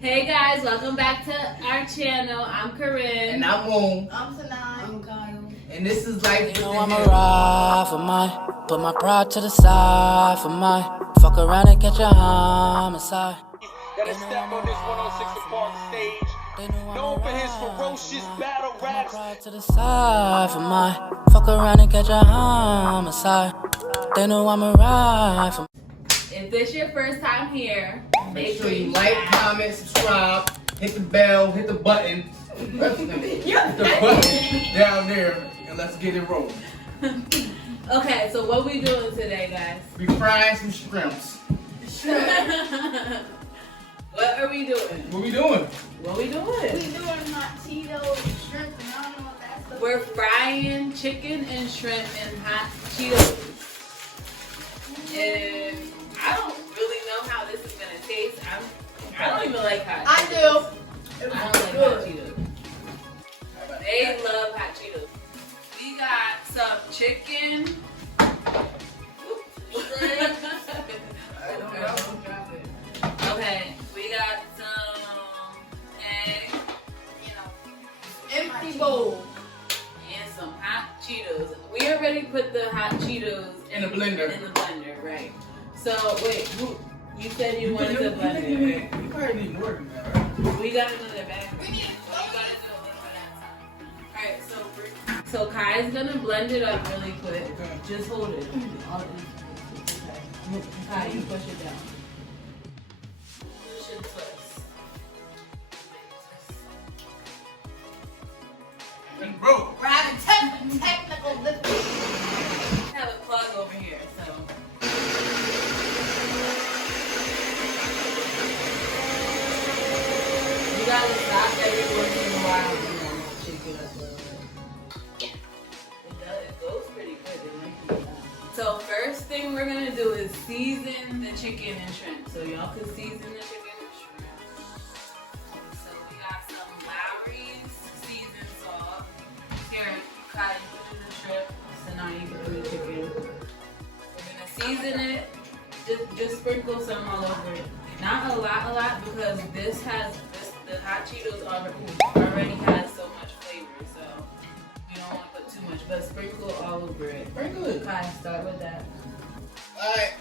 Hey guys, welcome back to our channel. I'm Corinne. And I'm Moon. I'm Sanai. I'm Kyle. And this is Life You know with I'm the a Hillz. ride for mine. Put my pride to the side for mine. Fuck around and catch a homicide. Gotta step on this 106 Park stage. Known for his ferocious battle raps. Pride to the side for mine. Fuck around and catch a homicide. They know I'm a ride for If this your first time here, Make sure you like, comment, subscribe, hit the bell, hit the button. Hit the button down there, and let's get it rolling. Okay, so what we doing today, guys? We frying some shrimps. What are we doing? What we doing? What we We doing? doing hot Cheetos, shrimp, and I don't know what that stuff is. We're frying chicken and shrimp in hot Cheetos. And I don't really know how this is gonna taste. I don't even like hot I Cheetos. do. I don't like hot Cheetos. They love hot Cheetos. We got some chicken. Shrimp. Okay, we got some egg Empty bowl. and some hot Cheetos. We already put the hot Cheetos In the blender. in the blender, right? So wait, you said you wanted to blend it, right? You probably need more than that, right? We got another bag. We need You gotta do a little bit at a time. Alright, so Kai's gonna blend it up really quick. Okay. Just hold it. Kai, you push it down. Push and twist. And bro, We're having technical difficulties. I have a plug over here, so. You gotta stop every once in a while and then shake it up a little bit. It goes pretty good. It might be done. So first thing we're gonna do is season the chicken and shrimp. So y'all can season the chicken and shrimp. So we got some Lowry's seasoned salt. Here, Kai, you put in the shrimp. So now you can do the chicken. We're gonna season it. Just sprinkle some all over it. Not a lot, because the hot Cheetos already has so much flavor, so you don't want to put too much. But sprinkle all over it. very good. Kai, start with that. Alright.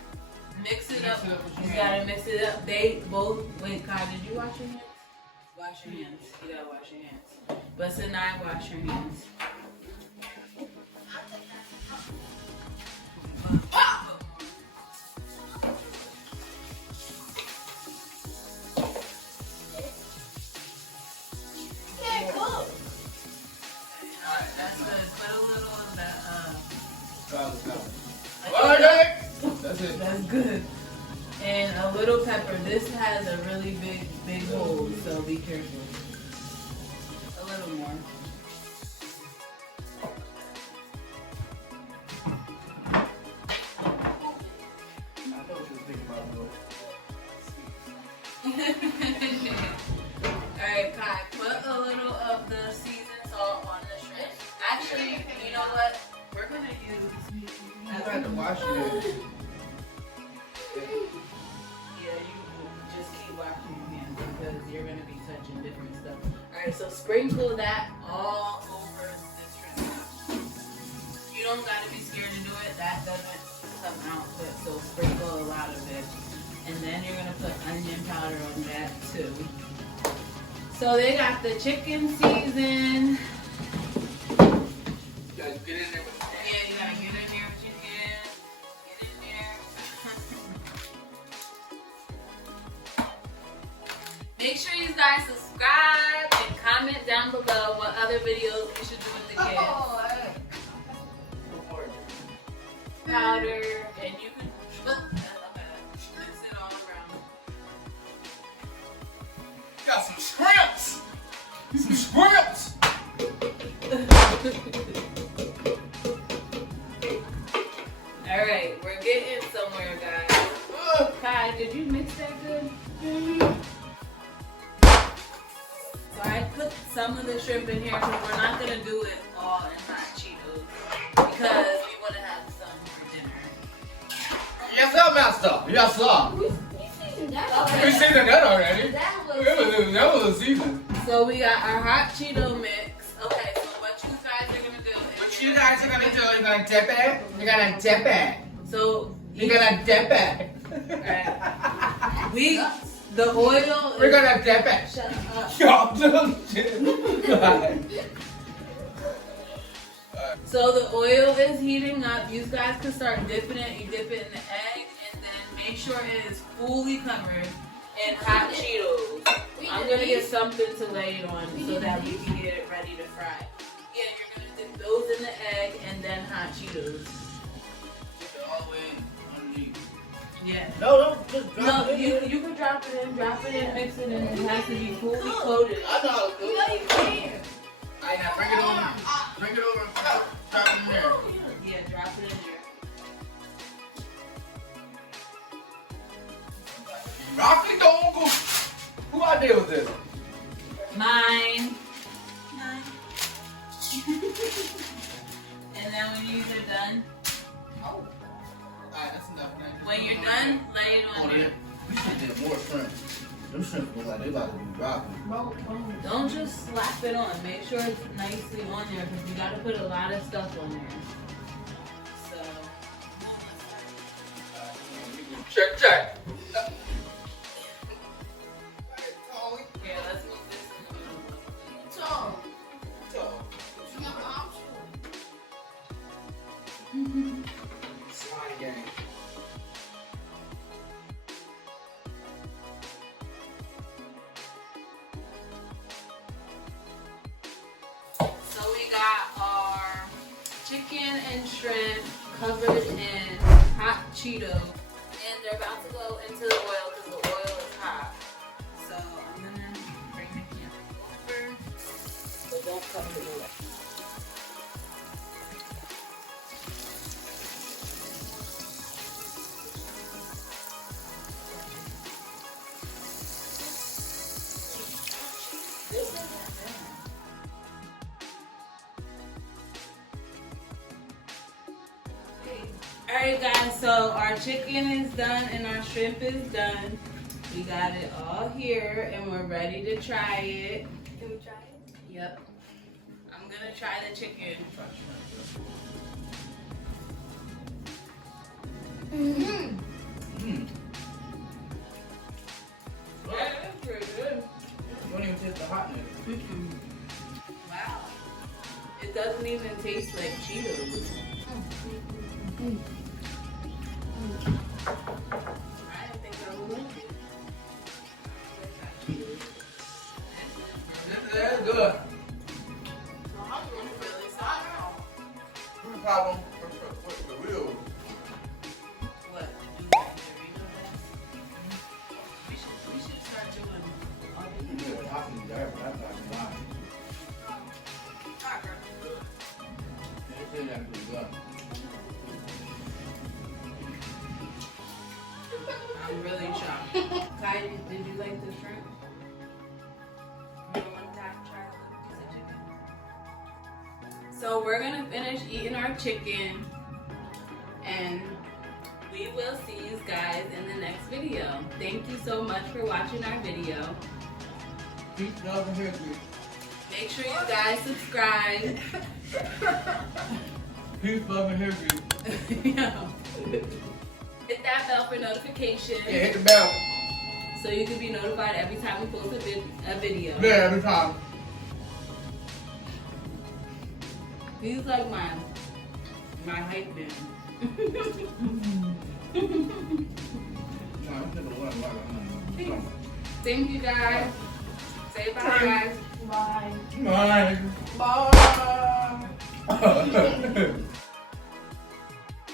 Mix it Mix up. it up with your You hand. gotta mix it up. They both. Wait, Kai, did you wash your hands? Wash your hands. You gotta wash your hands. But Sanai, wash your hands. Can't cook. Alright, that's good. Put a little of that. Alright, that's it. That's good. And a little pepper. This has a really big hole, so be careful. A little more. I thought you were thinking about Alright, Kai, put a little of the seasoned salt on the shrimp. Actually, you know what? We're gonna use. I had to wash it. Yeah, you just keep washing your hands because you're gonna be touching different stuff. Alright, so sprinkle that all over the shrimp. You don't gotta be scared to do it. That doesn't come out quick, so sprinkle a lot of it. And then you're gonna put onion powder on that too. So they got the chicken seasoned. You gotta get in there with the hand. Yeah, you gotta get in there with your hand. Get in there. Make sure you guys subscribe and comment down below what other videos we should do with the kids. Oh, hey. Powder, and you can mix it all around. Got some shrimps! Some shrimps! Alright, we're getting somewhere, guys. Kai, did you mix that good? So I put some of the shrimp in here because we're not going to do it all in hot Cheetos because we want to have some for dinner. Yes, sir, master. Yes, sir. We seasoned that We seen that already. That was It was that was a season. So we got our hot Cheeto mix. Okay, so what you guys are gonna do? What you guys are gonna do? You're gonna dip it. You're gonna dip it. So You're gonna dip it. the oil. We're gonna dip it. Shut up. Y'all dumb shit. So the oil is heating up. You guys can start dipping it. You dip it in the egg, and then make sure it is fully covered in hot Cheetos. I'm gonna get something to lay it on so that we can get it ready to fry. Yeah, you're gonna dip those in the egg and then hot Cheetos. All the way underneath. Yeah. No, don't just drop No, it in. you can drop it in, mix it in. It has to be fully coated. I know how to do it. No, you can't. Alright, now bring it over. Bring it over and drop it in there. Yeah, drop it in there. Rocky Dongle. Who idea was this? Mine. And then when you're done, Alright, that's enough, man. when you're done, lay it on there. We should have did more shrimp. Them shrimp look like they about to be dropping. Don't just slap it on. Make sure it's nicely on there because you got to put a lot of stuff on there. So. Check. Here, let's move this in. Tom, you got an option. Slide gang. So we got our chicken and shrimp covered in hot Cheetos. And they're about to go into the oil because the oil is hot. So I'm going to bring the camera over. But don't cover the oil. Alright guys, so our chicken is done and our shrimp is done. We got it all here and we're ready to try it. Can we try it? Yep. I'm gonna try the chicken. Mm-hmm. Yeah, that's pretty good. You don't even taste the hotness. Wow. It doesn't even taste like Cheetos. I didn't think I would like it. That's good. Really soft. What's the problem with the real? What? To do like Dorito dance? We should start doing all these. Yeah, I can do that, but that's not mine. It's actually good. I'm really shocked. Kai, did you like the shrimp? You want to try a piece of chicken? So we're gonna finish eating our chicken, and we will see you guys in the next video. Thank you so much for watching our video. Peace, love, and hair grease. Make sure you guys subscribe. Peace, love, and hair grease. Yeah. Hit that bell for notification Yeah, hit the bell. so you can be notified every time we post a video. Yeah, every time. He's like my hype man. Thank you guys. Say bye guys. Bye. Bye. Bye.